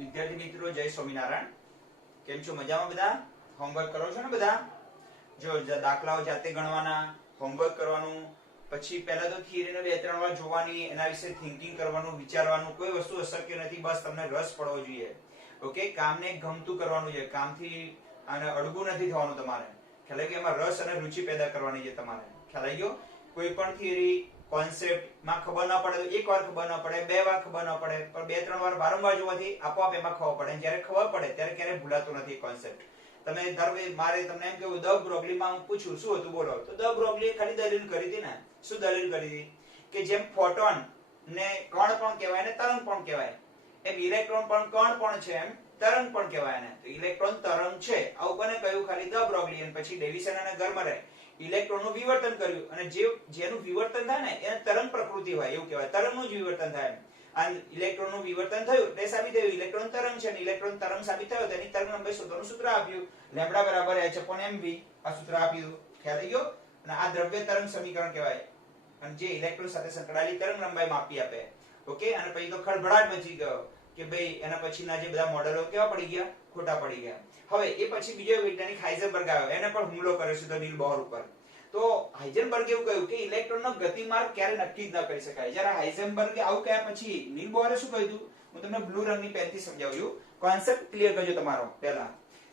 વિદ્યાર્થી મિત્રો જય સ્વામિનારાયણ. કેમ છો? મજામાં બધા? હોમવર્ક કરો છો ને બધા? જો દાખલાઓ જાતે ગણવાના, હોમવર્ક કરવાનું, પછી પહેલા તો થિયરીને 2-3 વાર જોવાની, એના વિશે થિંકિંગ કરવાનું, વિચારવાનું. કોઈ વસ્તુ અશક્ય નથી, બસ તમને રસ પડવો જોઈએ. ઓકે, કામને ગમતું કરવાનું છે, કામથી અને અડગું નથી થવાનું તમારે. ખ્યાલ આવી ગયો? એમાં રસ અને રુચિ પેદા કરવાની છે તમારે. ખ્યાલ આવી ગયો? કોઈ પણ થિયરી કોન્સેપ્ટ માં ખબર ના પડે તો એક વાર ખબર ના પડે, 2 વાર ખબર ના પડે, પણ 2-3 વાર વારંવાર જોવાથી આપોઆપ એમાં ખબર પડે. જ્યારે ખબર પડે ત્યારે ક્યારેય ભૂલાતો નથી કોન્સેપ્ટ. તમે ધારો કે મારે તમને એમ કેવું ધ બ્રોગલીમાં હું પૂછું શું હતું બોલો, તો ધ બ્રોગલી ખાલી દલીલ કરી હતી ને. શું દલીલ કરી હતી? કે જેમ ફોટોન ને કણ પણ કહેવાય ને તરંગ પણ કહેવાય, એમ ઇલેક્ટ્રોન પણ કણ પણ છે, એમ તરંગ પણ કહેવાય ને. તો ઇલેક્ટ્રોન તરંગ છે આવું કોને કહ્યું? ખાલી ધ બ્રોગલી. અને પછી ડેવિસન અને ગરમરે ઇલેક્ટ્રોનનું વિવર્તન કર્યું, અને જેનું વિવર્તન થાય ને એને તરંગ પ્રકૃતિ હોય એવું કહેવાય. તરંગનું જ વિવર્તન થાય. અને ઇલેક્ટ્રોનનું વિવર્તન થયું એટલે સાબિત થયું ઇલેક્ટ્રોન તરંગ છે, અને ઇલેક્ટ્રોન તરંગ સાબિત થયો તેની તરંગ લંબાઈ શોધવાનું સૂત્ર આપ્યું, લેમ્બડા બરાબર h/mv. આ સૂત્ર આપ્યું. ખ્યાલ આવી ગયો? અને આ દ્રવ્ય તરંગ સમીકરણ કહેવાય, અને જે ઇલેક્ટ્રોન સાથે સંકળાયેલી તરંગ લંબાઈ માપી આપે. ઓકે, અને પછી તો ખળભળાટ મચી ગયો કે ભાઈ એના પછીના જે બધા મોડેલો કેવા પડી ગયા? ખોટા પડી ગયા. હવે એ પછી બીજો વૈજ્ઞાનિક હાઇઝનબર્ગ આવ્યો, એને પણ હુમલો કર્યો સીધો નીલ બોહર ઉપર. તો હાઇઝનબર્ગે એવું કહ્યું કે ઇલેક્ટ્રોનનો ગતિમાર્ગ ક્યારે નક્કી જ ન કરી શકાય. જ્યારે હાઇઝનબર્ગે આવું કહ્યા પછી નીલ બોહરે શું કહ્યું? હું તમને બ્લુ રંગની પેનથી સમજાવું છું. કોન્સેપ્ટ ક્લિયર કરજો તમારો પહેલા.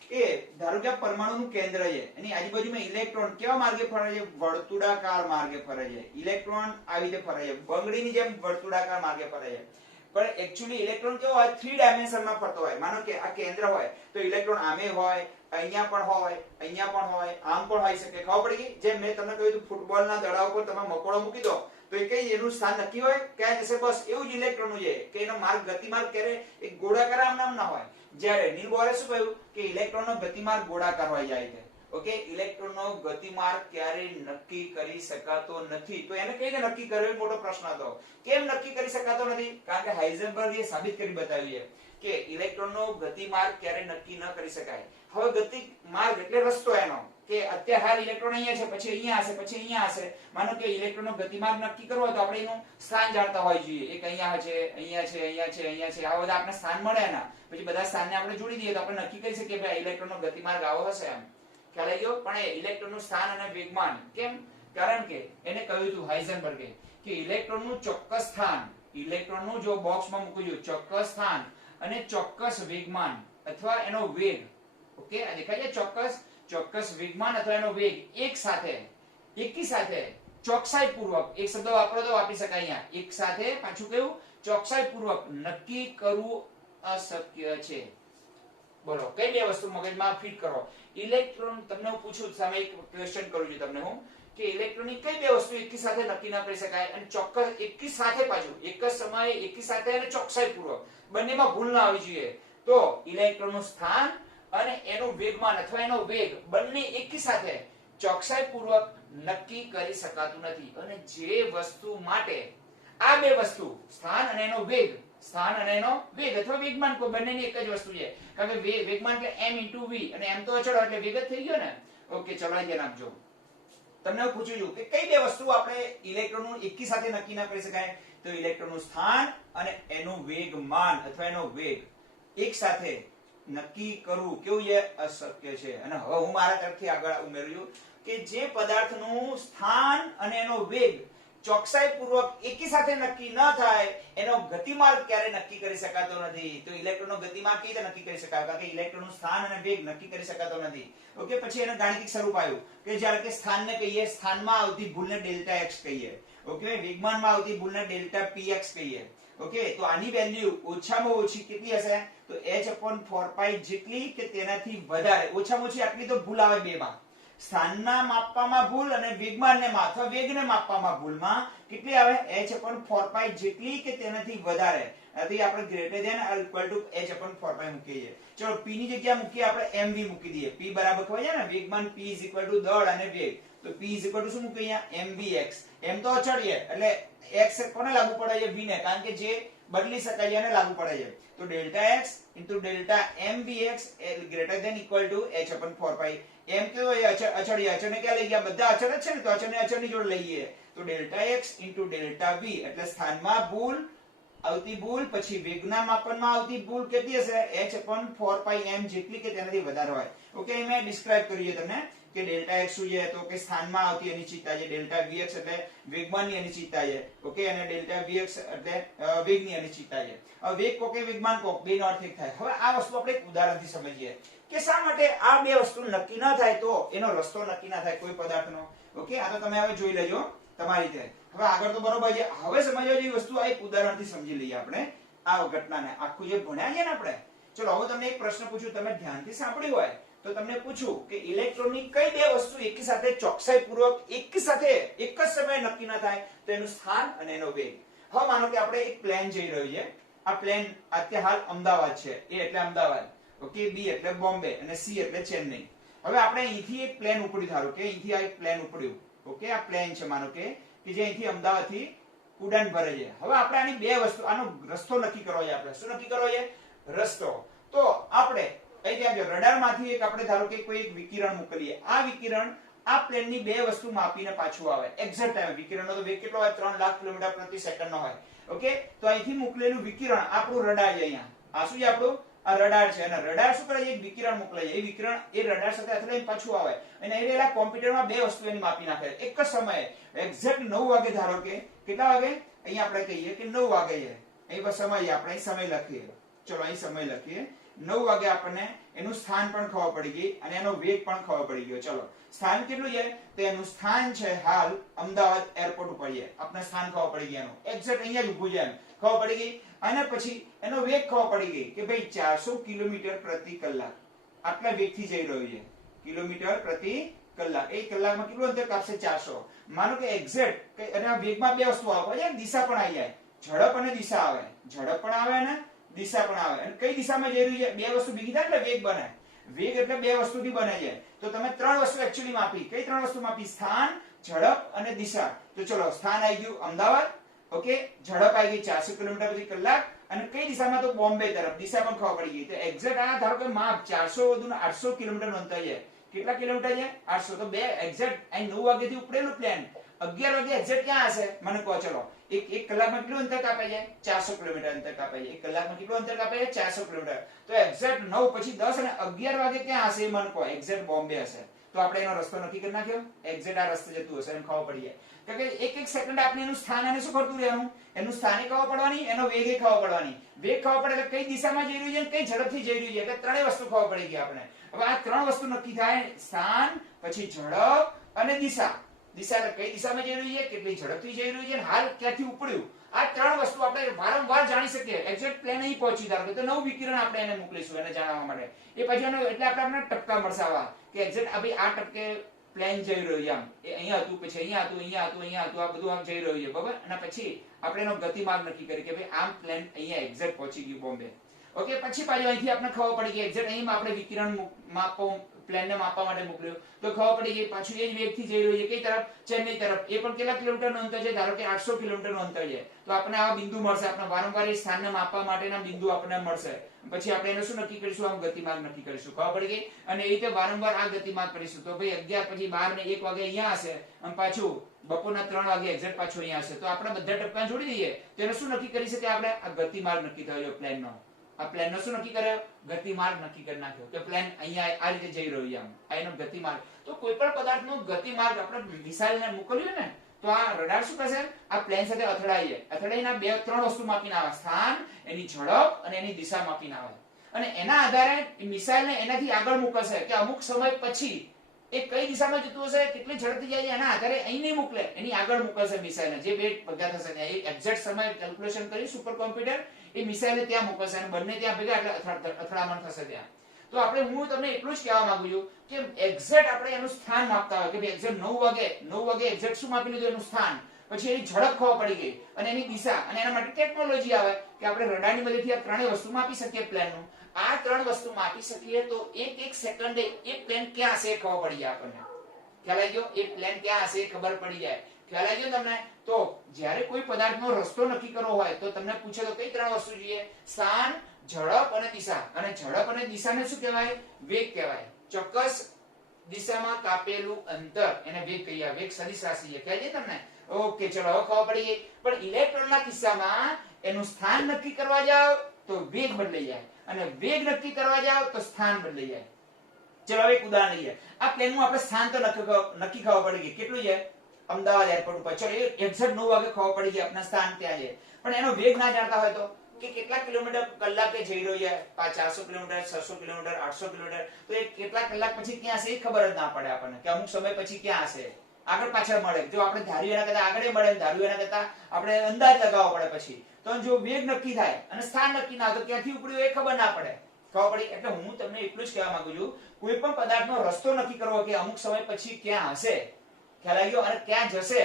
કે ધારો કે આ પરમાણુનું કેન્દ્ર છે, એની આજુબાજુમાં ઇલેક્ટ્રોન કેવા માર્ગે ફરે છે? વર્તુળાકાર માર્ગે ફરે છે. ઇલેક્ટ્રોન આવી રીતે ફરે છે, બંગડીની જેમ વર્તુળાકાર માર્ગે ફરે છે. પણ એકચ્યુઅલી ઇલેક્ટ્રોન કેવો હોય? 3 ડાયમેન્શનમાં ફરતો હોય. માનો કે આ કેન્દ્ર હોય તો ઇલેક્ટ્રોન આમે હોય, અહીંયા પણ હોય, અહીંયા પણ હોય, આમ પણ હોઈ શકે. ખબર પડી ગઈ? જેમ મેં તમને કહ્યું હતું ફૂટબોલના દડા ઉપર તમે મકોડો મૂકી દો તો એ કઈ એનું સ્થાન નક્કી હોય ક્યાં જશે? બસ એવું જ ઇલેક્ટ્રોનનું છે કે એનો માર્ગ ગતિમાર્ગ ક્યારે એક ગોળાકાર આમ નામ ના હોય. જ્યારે નીલ બોહરે શું કહ્યું કે ઇલેક્ટ્રોનનો ગતિમાર્ગ ગોળાકાર હોય જાય છે. ઓકે, ઇલેક્ટ્રોનનો ગતિમાર્ગ ક્યારે નક્કી કરી શકાતો નથી. તો એને કઈ રીતે નક્કી કર્યો? મોટો પ્રશ્ન હતો. કેમ નક્કી કરી શકાતો નથી? કારણ કે હાઇઝનબર્ગે સાબિત કરી બતાવ્યું છે કે ઇલેક્ટ્રોનનો ગતિમાર્ગ ક્યારે નક્કી ન કરી શકાય. હવે ગતિમાર્ગ એટલે રસ્તો એનો કે અત્યારે હાલ ઇલેક્ટ્રોન અહીંયા છે, પછી અહીંયા હશે, પછી અહીંયા હશે. માનો કે ઇલેક્ટ્રોનનો ગતિમાર્ગ નક્કી કરવો હોય તો આપણે એનું સ્થાન જાણતા હોવા જોઈએ. એક અહીંયા છે, અહીંયા છે, અહીંયા છે, અહીંયા છે. આ બધા આપણે સ્થાન મળે એના, પછી બધા સ્થાનને આપણે જોડી દઈએ તો આપણે નક્કી કરી શકીએ કે ઇલેક્ટ્રોનનો ગતિમાર્ગ આવો હશે એમ. ખ્યાલ આવી ગયો? પણ એ ઇલેક્ટ્રોનનું સ્થાન અને વેગમાન કેમ? કારણ કે એને કહ્યું હતું હાઇઝનબર્ગે કે ઇલેક્ટ્રોનનું ચોક્કસ સ્થાન, ઇલેક્ટ્રોનનું જો બોક્સમાં મૂક્યું ચોક્કસ સ્થાન અને ચોક્કસ વેગમાન અથવા એનો વેગ. ઓકે, આ દેખાય છે? ચોક્કસ વેગમાન અથવા એનો વેગ એક સાથે, એકી સાથે ચોકસાઈપૂર્વક, એક શબ્દ વાપરો તો વાપરી શકાય અહીંયા, એક સાથે, પાછું કયું? ચોકસાઈપૂર્વક નક્કી કરવું અશક્ય છે. બોલો કઈ બે વસ્તુ મગજમાં ફિટ કરો. ઇલેક્ટ્રોન, તમને હું પૂછું સામે એક ક્વેશ્ચન કરું છું તમને હું કે ઇલેક્ટ્રોનની કઈ બે વસ્તુ એકી સાથે નક્કી ન કરી શકાય અને ચોક્કસ એકી સાથે, પાછું એક જ સમયે એકી સાથે અને ચોકસાઈપૂર્વક, બંનેમાં ભૂલ ના આવી જોઈએ. તો ઇલેક્ટ્રોનનું સ્થાન અને એનું વેગમાન અથવા એનો વેગ બંને એકી સાથે ચોકસાઈપૂર્વક નક્કી કરી શકાતું નથી. અને જે વસ્તુ માટે આ બે વસ્તુ, સ્થાન અને એનો વેગ, સ્થાન અને એનો વેગ અથવા વેગમાન, કોઈ બંનેની એક જ વસ્તુ છે. કારણ કે વેગમાન એટલે m * v અને m તો અચળ એટલે વેગ જ થઈ ગયો ને. ઓકે, ચલો ધ્યાન આપજો. તમને હું પૂછું છું કે કઈ બે વસ્તુ આપણે ઇલેક્ટ્રોનનું એકી સાથે નક્કી ન કરી શકાય? તો ઇલેક્ટ્રોનનું સ્થાન અને એનું વેગમાન અથવા એનો વેગ એક સાથે નક્કી કરવું કેવું છે? અશક્ય છે. અને હવે હું મારા તરફથી આગળ ઉમેરું છું કે જે પદાર્થનું સ્થાન અને એનો વેગ ચોકસાઈપૂર્વક એકી સાથે નક્કી ન થાય એનો ગતિમાર્ગ ક્યારે નક્કી કરી શકાતો નથી. તો ઇલેક્ટ્રોનનો ગતિમાર્ગ કેવી રીતે નક્કી કરી શકાય? કારણ કે ઇલેક્ટ્રોનનું સ્થાન અને વેગ નક્કી કરી શકાતો નથી. ઓકે, પછી એનું ગાણિતિક સ્વરૂપ આવ્યું કે જ્યારે કે સ્થાનને કહીએ, સ્થાનમાં આવતી ભૂલને ડેલ્ટા x કહીએ. ઓકે, વેગમાનમાં આવતી ભૂલને ડેલ્ટા px કહીએ. ઓકે, તો આની વેલ્યુ ઓછામાં ઓછી કેટલી હશે? તો h/4π જેટલી કે તેનાથી વધારે. ઓછામાં ઓછી આટલી તો ભૂલ આવે બેમાં, સ્થાનના માપવામાં ભૂલ અને વેગમાનને અથવા વેગને માપવામાં ભૂલમાં કેટલી આવે? h/4π જેટલી કે તેનાથી વધારે. આથી આપણે greater than or equal to h/4π મૂકીએ. ચલો p ની જગ્યાએ મૂકીએ આપણે mv મૂકી દઈએ. p બરાબર ખબર છે ને, વેગમાન p = દળ અને વેગ. તો p = શું મૂકીએ અહીંયા? mvx. m તો અચળ છે એટલે x કોને લાગુ પડે છે? v ને, કારણ કે જે બદલી શકાય છે એને લાગુ પડે છે. તો delta x * delta mvx greater than equal to h/4π. m કેવો છે? અચળ છે. અચળને ક્યાં લઈ ગયા? બધા અચળ જ છે ને, તો અચળને અચળની જોડે લઈએ. તો ડેલ્ટા x * ડેલ્ટા v એટલે સ્થાનમાં ભૂલ આવતી ભૂલ, પછી વેગના માપનમાં આવતી ભૂલ કેટલી હશે? h/4πm જેટલી કે તેનાથી વધારે હોય. ઓકે, મેં ડિસ્ક્રાઇબ કર્યું છે તમને કે ડેલ્ટા x શું છે તો કે સ્થાનમાં આવતી અનિશ્ચિતતા છે, ડેલ્ટા vx એટલે વેગમાનની અનિશ્ચિતતા છે. ઓકે, અને ડેલ્ટા vx એટલે વેગની અનિશ્ચિતતા છે. હવે વેગ કો કે વેગમાન કો બેનો અર્થ એક થાય. હવે આ વસ્તુ આપણે એક ઉદાહરણથી સમજીએ કે શા માટે આ બે વસ્તુ નક્કી ન થાય તો એનો રસ્તો નક્કી ના થાય કોઈ પદાર્થનો. ઓકે, આ તો તમે હવે જોઈ લેજો તમારી રીતે. હવે આગળ તો બરોબર છે, હવે સમજવા જેવી વસ્તુ આ એક ઉદાહરણથી સમજી લઈએ આપણે આ ઘટનાને. આખું જે ભણ્યા છે ને આપણે, ચલો હવે તમને એક પ્રશ્ન પૂછું, તમે ધ્યાનથી સાંભળ્યું હોય તો તમને પૂછું કે ઇલેક્ટ્રોનની કઈ બે વસ્તુ એકી સાથે ચોકસાઈપૂર્વક એક સાથે એક જ સમયે નક્કી ન થાય તો એનું સ્થાન અને એનો વેગ. હવે માનો કે આપણે એક પ્લેન જઈ રહ્યું છે, આ પ્લેન અત્યારે હાલ અમદાવાદ છે, એ એટલે અમદાવાદ, ઓકે, બી એટલે બોમ્બે અને સી એટલે ચેન્નઈ. હવે આપણે અહીંથી એક પ્લેન ઉપડ્યું, ધારો કે અહીંથી આ એક પ્લેન ઉપડ્યું. ઓકે, આ પ્લેન છે માનો કે જે અહીંથી અમદાવાદ થી ઉડાન ભરે છે. હવે આપણે આની બે વસ્તુ, આનો રસ્તો નક્કી કરવો છે. આપણે શું નક્કી કરવો છે? રસ્તો. તો આપણે અહીં ત્યાં રડાર માંથી એક આપણે ધારો કે કોઈ એક વિકિરણ મોકલીએ, આ વિકિરણ આ પ્લેન ની બે વસ્તુ માપીને પાછું આવે એક્ઝેક્ટ ટાઈમ. વિકિરણનો તો વેગ કેટલો હોય? 3 લાખ કિલોમીટર પ્રતિ સેકન્ડ નો હોય. ઓકે, તો અહીંથી મોકલેલું વિકિરણ આપણું રડાર છે. અહીંયા આ શું છે? આપણું આ રડાર છે. અને રડાર શું કરે છે? એક વિકિરણ મોકલે છે. એ વિકિરણ એ રડાર સાથે અથડાઈને પાછું આવે અને એ રહેલા કોમ્પ્યુટરમાં બે વસ્તુ એની માપી નાખે એક જ સમયે એક્ઝેક્ટ 9 વાગે. ધારો કે કેટલા વાગે? અહીંયા આપણે કહીએ કે 9 વાગે છે. અહીં બસ સમય, આપણે અહીં સમય લખીએ. ચલો અહીં સમય લખીએ. 9 વાગે આપણને એનું સ્થાન પણ ખબર પડી ગઈ અને એનો વેગ પણ ખબર પડી ગયો. ચલો સ્થાન કેટલું છે? તો એનું સ્થાન છે હાલ અમદાવાદ એરપોર્ટ ઉપર છે. આપણે સ્થાન ખબર પડી ગઈ, એનું એક્ઝેક્ટ અહીંયા જ ઊભું છે એમ ખબર પડી ગઈ. અને પછી એનો વેગ ખબર પડી ગઈ કે ભાઈ 400 કિલોમીટર પ્રતિ કલાક આટલા વેગથી જઈ રહ્યું છે. કિલોમીટર પ્રતિ કલાક, એક કલાકમાં કેટલું અંતર કાપશે? 400. માનો કે એક્ઝેક્ટ, અને આ વેગમાં બે વસ્તુ આવે છે, દિશા પણ આવી જાય, ઝડપ અને દિશા આવે. ઝડપ પણ આવે અને દિશા પણ આવે. અને કઈ દિશામાં જઈ રહ્યું છે? બે વસ્તુ ભેગી થાય એટલે વેગ બને. વેગ એટલે બે વસ્તુથી બને છે. તો તમે ત્રણ વસ્તુ એકચ્યુઅલી માપી. કઈ ત્રણ વસ્તુ માપી? સ્થાન, ઝડપ અને દિશા. તો ચલો સ્થાન આવી ગયું અમદાવાદ, ઓકે, ઝડપ આવી ગઈ 400 કિલોમીટર પ્રતિ કલાક અને કઈ દિશામાં? તો બોમ્બે તરફ. દિશા પણ ખબર પડી ગઈ. તો એક્ઝેક્ટ આ ધારો કે માપ 400 વધુ 800 કિલોમીટર નું અંતર છે. કેટલા કિલોમીટર છે? 800. તો બે એક્ઝેક્ટ અહીં 9 વાગ્યાથી ઉપડેલું પ્લેન 11 વાગે એક્ઝેક્ટ ક્યાં હશે? મને કહો. ચલો એક કલાકમાં કેટલું અંતર કાપે છે? 400 કિલોમીટર અંતર કાપે છે. એક કલાકમાં કેટલું અંતર કાપે છે? 400 કિલોમીટર. તો એક્ઝેક્ટ 9 પછી 10 અને 11 વાગે ક્યાં હશે? મને કહો. એક્ઝેક્ટ બોમ્બે હશે. તો આપણે એનો રસ્તો નક્કી કરી નાખ્યો. એક્ઝેક્ટ આ રસ્તે જતું હશે એમ ખબર પડી જાય. કારણ કે એક સેકન્ડ આપણે એનું સ્થાન અને શું કરતું રહેવાનું? એનું સ્થાને ખબર પડવાની, એનો વેગે ખબર પડવાની. વેગ ખબર પડે એટલે કઈ દિશામાં જઈ રહ્યું છે, કઈ ઝડપથી જઈ રહ્યું છે, એટલે ત્રણેય વસ્તુ ખબર પડી ગઈ આપણે. હવે આ ત્રણ વસ્તુ નક્કી થાય, સ્થાન, પછી ઝડપ અને દિશા. દિશા એટલે કઈ દિશામાં જઈ રહ્યું છે, કેટલી ઝડપથી જઈ રહ્યું છે, અને હાલ ક્યાંથી ઉપડ્યું. આ ત્રણ વસ્તુ આપણે વારંવાર જાણી શકીએ. એક્ઝેક્ટ પ્લેન અહીં પહોંચી, ધારો કે તો 9 વિકિરણ આપણે એને મોકલીશું એને જાણવા માટે. એ પછી એટલે આપણે ટપકા મળશે આવા કે એક્ઝેક્ટ આ ભાઈ આ ટપકે પ્લેન જઈ રહ્યું છે, આમ એ અહીંયા હતું, પછી અહીંયા હતું, અહીંયા હતું, અહીંયા હતું, આ બધું આમ જઈ રહ્યું છે, બરાબર. અને પછી આપણે એનો ગતિમાર્ગ નક્કી કરી કે ભાઈ આમ પ્લેન અહીંયા એક્ઝેક્ટ પહોંચી ગયું બોમ્બે. ઓકે, પછી પાછું અહીંથી આપણે ખબર પડી કે એક્ઝેક્ટ અહીં આપણે વિકિરણ માપવા પ્લેનને માપવા માટે મોકલ્યો તો ખબર પડી ગઈ પાછું એ જ વેગથી જઈ રહ્યું છે. કઈ તરફ? ચેન્નઈ તરફ. એ પણ કેટલા કિલોમીટરનું અંતર છે? ધારો કે 800 કિલોમીટરનું અંતર છે. તો આપણને આવા બિંદુ મળશે. આપણે વારંવાર એ સ્થાનને માપવા માટેના બિંદુ આપણને મળશે. પછી આપણે એને શું નક્કી કરીશું? આમ ગતિમાર્ગ નક્કી કરીશું. ખબર પડી ગઈ. અને એ રીતે વારંવાર આ ગતિમાર્ગ કરીશું. તો ભાઈ 11 પછી 12 ને 1 વાગે અહીંયા હશે અને પાછું બપોરના 3 વાગે એક્ઝેક્ટ પાછું અહીંયા હશે. તો આપણે બધા ટપકા જોડી દઈએ તો એને શું નક્કી કરી શકીએ આપણે? આ ગતિમાર્ગ નક્કી થયો પ્લેનનો. આ પ્લેન નો શું નક્કી કર્યો? ગતિમાર્ગ નક્કી કરી નાખ્યો કે પ્લેન અહીંયા આ રીતે જઈ રહ્યું છે, આમ આ એનો ગતિમાર્ગ. તો કોઈ પણ પદાર્થનો ગતિમાર્ગ આપણે મિસાઇલને મોકલ્યું ને તો આ રડાર શું કરશે? આ પ્લેન સાથે અથડાઈએ. અથડાઈને બે ત્રણ વસ્તુ માપીને આવે. સ્થાન, એની ઝડપ અને એની દિશા માપીને આવે. અને એના આધારે મિસાઇલને એનાથી આગળ મોકલશે કે અમુક સમય પછી એ કઈ દિશામાં જતું હશે, કેટલી ઝડપથી જાય છે, એના આધારે અહીં નહીં મોકલે, એની આગળ મોકલશે મિસાઇલને. જે બે ભેગા થશે ત્યાં એ એક્ઝેક્ટ સમય કેલ્ક્યુલેશન કરી સુપર કોમ્પ્યુટર એ મિસાઇલને ત્યાં મોકલશે અને બંને ત્યાં ભેગા એટલે અથડામણ થશે ત્યાં. તો આપણે હું તમને એટલું જ કહેવા માંગુ છું કે એક્ઝેક્ટ આપણે એનું સ્થાન માપતા હોય કે ભાઈ એક્ઝેક્ટ 9 વાગે એક્ઝેક્ટ શું માપી લીધું? એનું સ્થાન. પછી એની ઝડપ ખબર પડી ગઈ અને એની દિશા. અને એના માટે ટેકનોલોજી આવે કે આપણે રડારની મદદથી આ ત્રણેય વસ્તુ માપી શકીએ પ્લેનનું. આ ત્રણ વસ્તુ માપી શકીએ તો એક સેકન્ડે એ પ્લેન ક્યાં હશે ખબર પડી જાય આપણને. ખ્યાલ આવી ગયો? એ પ્લેન ક્યાં હશે ખબર પડી જાય. ખ્યાલ આવી ગયો તમને? તો જ્યારે કોઈ પદાર્થનો રસ્તો નક્કી કરવો હોય તો તમને પૂછે તો કઈ ત્રણ વસ્તુ જોઈએ? સ્થાન, ઝડપ અને દિશા. અને ઝડપ અને દિશાને શું કહેવાય? વેગ કહેવાય. ચોક્કસ દિશામાં કાપેલું અંતર એને વેગ કહીએ. વેગ સદિશ રાશિ છે. ખ્યાલ છે તમને? ઓકે, ચલો હવે ખબર પડી ગઈ. પણ ઇલેક્ટ્રોનના કિસ્સામાં એનું સ્થાન નક્કી કરવા જાવ તો વેગ બદલાઈ જાય, અને વેગ નક્કી કરવા જાવ તો સ્થાન બદલાઈ જાય. ચલો હવે એક ઉદાહરણ લઈએ. આ પ્લેનનું આપણે સ્થાન તો નક્કી ખબર પડી ગઈ. કેટલું છે? અમદાવાદ એરપોર્ટ ઉપર. ચલો એક્ઝેક્ટ 9 વાગે ખબર પડી ગઈ આપણા સ્થાન ત્યાં છે, પણ એનો વેગ ના જાણતા હોય તો કે કેટલા કિલોમીટર કલાકે જઈ રહ્યો છે, 400 કિલોમીટર, 600 કિલોમીટર, 800 કિલોમીટર, તો એ કેટલા કલાક પછી ક્યાં હશે એ ખબર જ ના પડે આપણને, કે અમુક સમય પછી ક્યાં હશે, આગળ પાછળ મળે. જો આપણે ધાર્યું એના કરતા આગળ મળે, ધાર્યું એના કરતા આપણે અંદાજ લગાવવો પડે પછી. તો જો વેગ નક્કી થાય અને સ્થાન નક્કી ના થાય તો ક્યાંથી ઉપડ્યું એ ખબર ના પડે. ખબર પડી? એટલે હું તમને એટલું જ કહેવા માંગુ છું, કોઈ પણ પદાર્થનો રસ્તો નક્કી કરવો કે અમુક સમય પછી ક્યાં હશે, ખ્યાલ આવી ગયો, અને ક્યાં જશે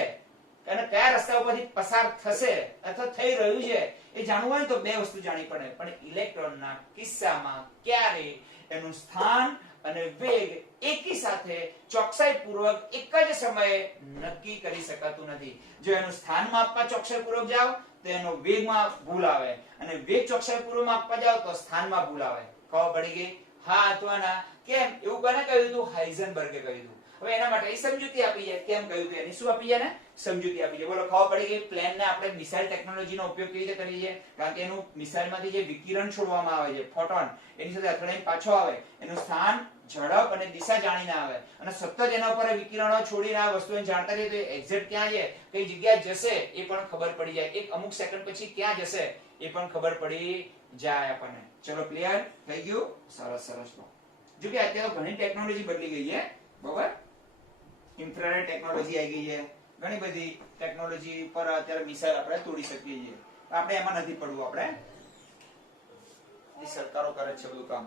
અને કયા રસ્તા ઉપરથી પસાર થશે અથવા થઈ રહ્યું છે એ જાણવું હોય તો બે વસ્તુ જાણવી પડે. પણ ઇલેક્ટ્રોનના કિસ્સામાં ક્યારે એનું સ્થાન અને વેગ એકી સાથે ચોકસાઈપૂર્વક એક જ સમયે નક્કી કરી શકાતું નથી. જો એનું સ્થાન માપવા ચોકસાઈપૂર્વક જાવ તો એનો વેગમાં ભૂલ આવે, અને વેગ ચોકસાઈપૂર્વક માપવા જાવ તો સ્થાનમાં ભૂલ આવે. ખબર પડી ગઈ? હા અથવા ના? કેમ? એવું કોને કહ્યું હતું? હાઇઝનબર્ગે કહ્યું હતું. હવે એના માટે સમજૂતી આપી છે. કેમ કહ્યું હતું? એની શું આપી છે ને? સમજૂતી આપી છે. બોલો, ખબર પડી ગઈ? પ્લેનને આપણે મિસાઇલ ટેકનોલોજીનો ઉપયોગ કેવી રીતે કરીએ છીએ? કારણ કે એનું મિસાઇલમાંથી જે વિકિરણ છોડવામાં આવે છે, ફોટોન, એની સાથે અથડાઈને પાછો આવે, એનું સ્થાન, ઝડપ અને દિશા જાણીને આવે, અને સતત એના ઉપર વિકિરણો છોડીને આ વસ્તુને જાણતા રહીએ તો એક્ઝેક્ટ ક્યાં છે, કઈ જગ્યાએ જશે એ પણ ખબર પડી જાય. એક અમુક સેકન્ડ પછી ક્યાં જશે એ પણ ખબર પડી જાય આપણને. ચલો, ક્લિયર થઈ ગયું? સરસ સરસ. જો કે અત્યારે ઘણી ટેકનોલોજી બદલી ગઈ છે, બરાબર? ઇન્ફ્રારેડ ટેકનોલોજી આવી ગઈ છે, ઘણી બધી ટેકનોલોજી પર અત્યારે મિસાઇલ આપણે તોડી શકીએ છીએ. આપણે એમાં નથી પડવું, આપણે સરકારો કરે છે બધું કામ.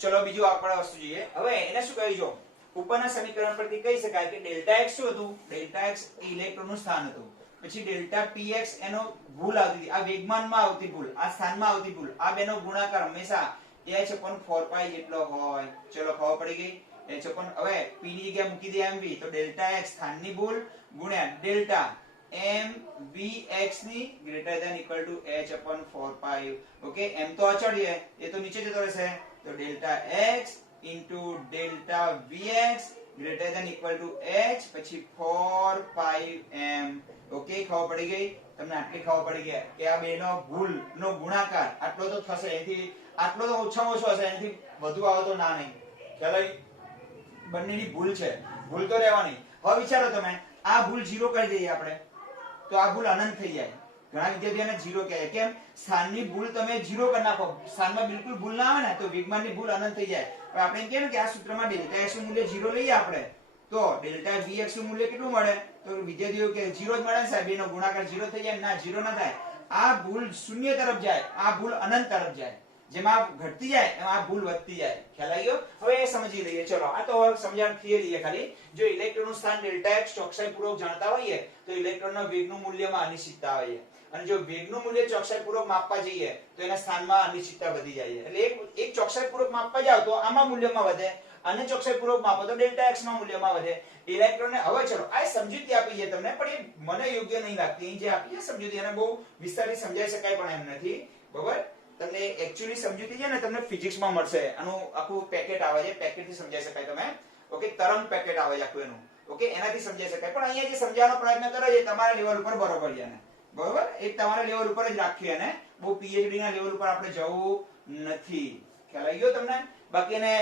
ચલો બીજું આપણે વસ્તુ જોઈએ. હવે એને શું કહ્યું? જો ઉપરના સમીકરણ પરથી કહી શકાય કે ડેલ્ટા એક્સ શું હતું? ડેલ્ટા એક્સ એ ઇલેક્ટ્રોનનું સ્થાન હતું. પછી ડેલ્ટા પીએક્સ એનો ભૂલ આવતી હતી, આ વેગમાનમાં આવતી ભૂલ, આ સ્થાનમાં આવતી ભૂલ. આ બેનો ગુણાકાર હંમેશા h/4π જેટલો હોય. ચલો, ખબર પડી ગઈ? હવે p ની જગ્યાએ મૂકી દે mv, તો ડેલ્ટા x સ્થાનની ભૂલ ગુણ્યા ડેલ્ટા mvx ની greater than equal to h/4π. Okay, m તો અચળ છે, એ તો નીચે જતો રહેશે, તો delta x into delta vx greater than equal to h પછી 4πm. ઓકે, ખબર પડી ગઈ? તમને આટલી ખબર પડી ગઈ કે આ બેનો ભૂલનો ગુણાકાર આટલો તો થશે, એથી આટલો તો ઓછામાં ઓછો હશે, એનાથી વધુ આવે તો ના નહીં. ખ્યાલ આવી? બંનેની ભૂલ છે, ભૂલ તો રહેવાની. હવે વિચારો તમે, આ ભૂલ 0 કરી દઈએ આપણે તો આ ભૂલ અનંત થઈ જાય. ઘણા વિદ્યાર્થીઓને 0 કહે. કેમ? સ્થાનની ભૂલ તમે 0 કરી નાખો, સ્થાનમાં બિલકુલ ભૂલ ના આવે ને તો વેગમાનની ભૂલ અનંત થઈ જાય. હવે આપણે એમ કહીએ કે આ સૂત્રમાં ડેલ્ટા x નું મૂલ્ય 0 લઈએ આપણે, તો ડેલ્ટા vx નું મૂલ્ય કેટલું મળે? તો વિદ્યાર્થીઓ કે 0 જ મળે ને સાહેબ, એનો ગુણાકાર 0 થઈ જાય. ના, 0 ના થાય. આ ભૂલ શૂન્ય તરફ જાય, આ ભૂલ અનંત તરફ જાય. જેમ આ ઘટતી જાય એમ આ ભૂલ વધતી જાય. ખ્યાલ આવી ગયો? હવે એ સમજી લઈએ. ચલો, આ તો સમજણ થિયરી છે ખાલી. જો ઇલેક્ટ્રોનનું સ્થાન ડેલ્ટા x ચોકસાઈપૂર્વક જાણતા હોઈએ તો ઇલેક્ટ્રોનના વેગનું મૂલ્યમાં અનિશ્ચિતતા આવે છે, અને જો વેગનું મૂલ્ય ચોકસાઈપૂર્વક માપવા જઈએ તો એના સ્થાનમાં અનિશ્ચિતતા વધી જાય છે. એટલે એક ચોકસાઈપૂર્વક માપવા જાવ તો આમાં મૂલ્યમાં વધે, અને ચોકસાઈપૂર્વક માપો તો ડેલ્ટા x માં મૂલ્યમાં વધે. ઇલેક્ટ્રોનને હવે ચલો આ સમજૂતી આપી છે તમને, પણ એ મને યોગ્ય નહીં લાગતી. જે આપી છે સમજૂતી એને બહુ વિસ્તારથી સમજાઈ શકાય પણ એમ નથી, બરાબર? તમને એક્ચ્યુઅલી સમજૂતી છે ને તમને ફિઝિક્સમાં મળશે. આનું આખું પેકેટ આવે છે, પેકેટથી સમજાઈ શકાય તમે. ઓકે, તરંગ પેકેટ આવે છે આખું એનું. ઓકે, એનાથી સમજાઈ શકાય. પણ અહીંયા જે સમજાવવાનો પ્રયત્ન કરે છે તમારા લેવલ ઉપર બરોબર છે ને, બરોબર? એક તમારા લેવલ ઉપર જ રાખીએ, અને બહુ પીએચડી ના લેવલ ઉપર આપણે જવું નથી. ખ્યાલ આવી ગયો તમને? બાકી એને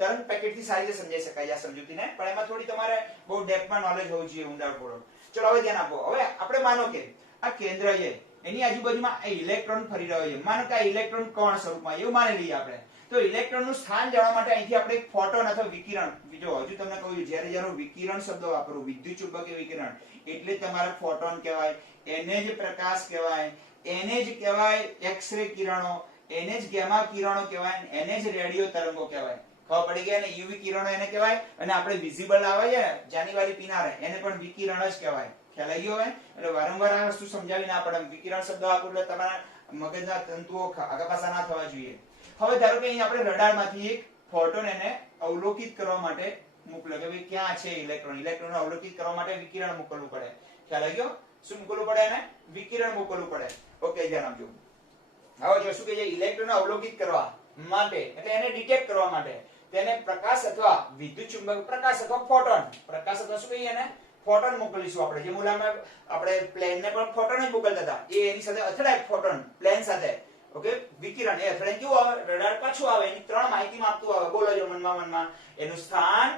તરંગ પેકેટથી સારી રીતે સમજાઈ શકાય આ સમજૂતીને, પણ એમાં થોડી તમારે બહુ ડેપ્થમાં નોલેજ હોવું જોઈએ, ઊંડાણપૂર્વક. ચલો હવે ધ્યાન આપો. હવે આપણે માનો કે આ કેન્દ્ર છે, એની આજુબાજુમાં આ ઇલેક્ટ્રોન ફરી રહ્યો છે. માનો કે આ ઇલેક્ટ્રોન કણ સ્વરૂપમાં એવું માની લઈએ આપણે. તો ઇલેક્ટ્રોનનું સ્થાન જાણવા માટે અહીંથી આપણે એક ફોટોન અથવા વિકિરણ, જો હજુ તમને કહ્યું જ્યારે વિકિરણ શબ્દ વાપરો, વિદ્યુત ચુંબકીય વિકિરણ, એટલે તમારે ફોટોન કહેવાય, એને જ પ્રકાશ કહેવાય, એને જ કહેવાય એક્સ-રે કિરણો, એને જ ગામા કિરણો કહેવાય, એને જ રેડિયો તરંગો કહેવાય. ખબર પડી ગઈ? અને યુવી કિરણો એને કહેવાય, અને આપણે વિઝિબલ આવે છે જાન્યુઆરી પીનારે, એને પણ વિકિરણ જ કહેવાય. ખ્યાલ આવી ગયો? એટલે વારંવાર આ વસ્તુ સમજાવી ના પડે. વિકિરણ શબ્દ વાપરો એટલે તમારા મગજના તંતુઓ આગા પાછા ના થવા જોઈએ. હવે ધારો કે અહીં આપણે રડારમાંથી એક ફોટોન એને અવલોકિત કરવા માટે મોકલ્યો કે ભાઈ ક્યાં છે ઇલેક્ટ્રોન. ઇલેક્ટ્રોનને અવલોકિત કરવા માટે વિકિરણ મોકલવું પડે. ખ્યાલ આવી ગયો? શું મોકલવું પડે? એને વિકિરણ મોકલવું પડે. ઓકે, ધ્યાન આપજો. હવે જો શું કહે છે? ઇલેક્ટ્રોનને અવલોકિત કરવા માટે, એટલે એને ડિટેક્ટ કરવા માટે તેને પ્રકાશ અથવા વિદ્યુત ચુંબક, પ્રકાશ અથવા ફોટોન, પ્રકાશ અથવા શું કહીએ એને? ફોટોન મોકલીશું આપણે, જે મૂલામાં આપણે પ્લેન ને પણ ફોટોન જ મોકલતા હતા, એ એની સાથે અથડાય ફોટોન પ્લેન સાથે, ઓકે, વિકિરણ એ અથડાય કેવું આવે, રડાર પાછું આવે, એની ત્રણ માહિતી માપતું આવે. બોલો જો મનમાં, એનું સ્થાન,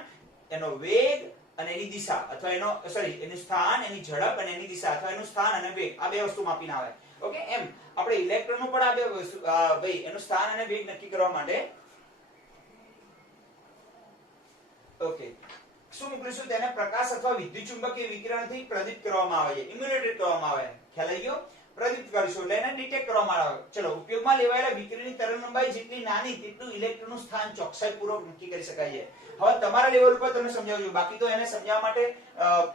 એનો વેગ અને એની દિશા, અથવા એનું સ્થાન, એની ઝડપ અને એની દિશા, અથવા એનું સ્થાન અને વેગ, આ બે વસ્તુ માપીને આવે. ઓકે, એમ આપણે ઇલેક્ટ્રોન નું પણ આ બે વસ્તુ ભાઈ એનું સ્થાન અને વેગ નક્કી કરવા માટે ઓકે શું મોકલીશું, તેને પ્રકાશ અથવા વિદ્યુત ચુંબકીય વિકિરણથી પ્રદીપ્ત કરવામાં આવે છે, ઇમ્યુલેટેડ કરવામાં આવે. ખ્યાલ આવી ગયો? પ્રદીપ્ત કરીશું એટલે એને ડિટેક્ટ કરવામાં આવે. ચલો, ઉપયોગમાં લેવાયેલા વિકિરણની તરંગલંબાઈ જેટલી નાની તેટલું ઇલેક્ટ્રોનનું સ્થાન ચોકસાઈપૂર્વક નક્કી કરી શકાય છે. હવે તમારા લેવલ ઉપર તમને સમજાવજો, બાકી તો એને સમજાવવા માટે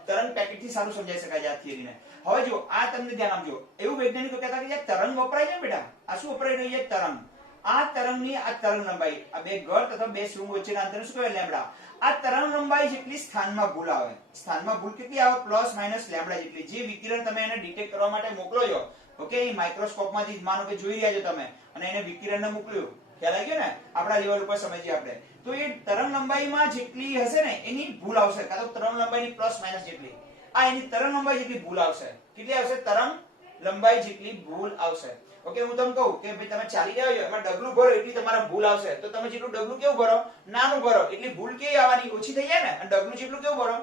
તરંગ પેકેટથી સારું સમજાવી શકાય છે આ થિયરીને. હવે જો આ તમને ધ્યાન આપજો, એવું વૈજ્ઞાનિકો કહેતા કે જે તરંગ વપરાય છે બેટા, આ શું વપરાય રહ્યું છે? તરંગ. આ તરંગની આ તરંગ લંબાઈ, આ બે ગર્ત અથવા બે શૃંગ વચ્ચેના અંતરને શું કહેવાય? લેમ્બડા. આ તરંગ લંબાઈ જેટલી સ્થાનમાં ભૂલ આવે, સ્થાનમાં ભૂલ કેટલી આવે? પ્લસ માઇનસ લેમ્બડા જેટલી. જે વિકિરણ તમે એને ડિટેક્ટ કરવા માટે મોકલો છો, ઓકે, એ માઇક્રોસ્કોપમાંથી માનો કે જોઈ રહ્યા છો તમે, અને એને વિકિરણને મોકલ્યું, ખ્યાલ આવી ગયો ને? આપણા લેવલ ઉપર સમજીએ આપણે, તો એ તરંગ લંબાઈમાં જેટલી હશે ને એની ભૂલ આવશે, કાં તો તરંગ લંબાઈની પ્લસ માઇનસ જેટલી, આ એની તરંગ લંબાઈ જેટલી ભૂલ આવશે. કેટલી આવશે? તરંગ લંબાઈ જેટલી ભૂલ આવશે. ઓકે, હું તમને કહું કે ભાઈ તમે ચાલી રહ્યા છો, એમાં ડગલું ભરો એટલી તમારા ભૂલ આવશે, તો તમે જેટલું ડગલું કેવું ભરો, નાનું ભરો, એટલી ભૂલ કેવી આવવાની? ઓછી થઈ જાય ને. અને ડગલું જેટલું કેવું ભરો,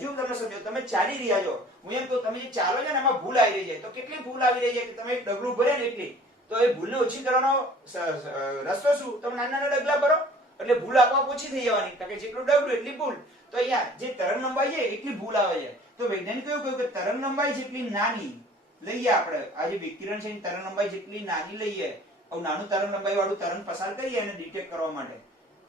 હજુ તમને સમજો, તમે ચાલી રહ્યા છો, હું એમ કહું તમે જે ચાલો છો ને એમાં ભૂલ આવી રહી છે, તો કેટલી ભૂલ આવી રહી છે કે તમે ડગલું ભરે ને એટલી, તો એ ભૂલને ઓછી કરવાનો રસ્તો શું? તમે નાના નાના ડગલા ભરો એટલે ભૂલ આપોઆપ ઓછી થઈ જવાની, કારણ કે જેટલું ડગલું એટલી ભૂલ. તો અહીંયા જે તરંગ લંબાઈ છે એટલી ભૂલ આવે છે. તો વૈજ્ઞાનિકોએ કહ્યું કે તરંગ લંબાઈ જેટલી નાની લઈએ, આપણે આ જે વિકિરણ છે એની તરંગ લંબાઈ જેટલી નાની લઈએ, આવું નાનું તરંગ લંબાઈ વાળું તરંગ પસાર કરીએ અને ડિટેક્ટ કરવા માટે,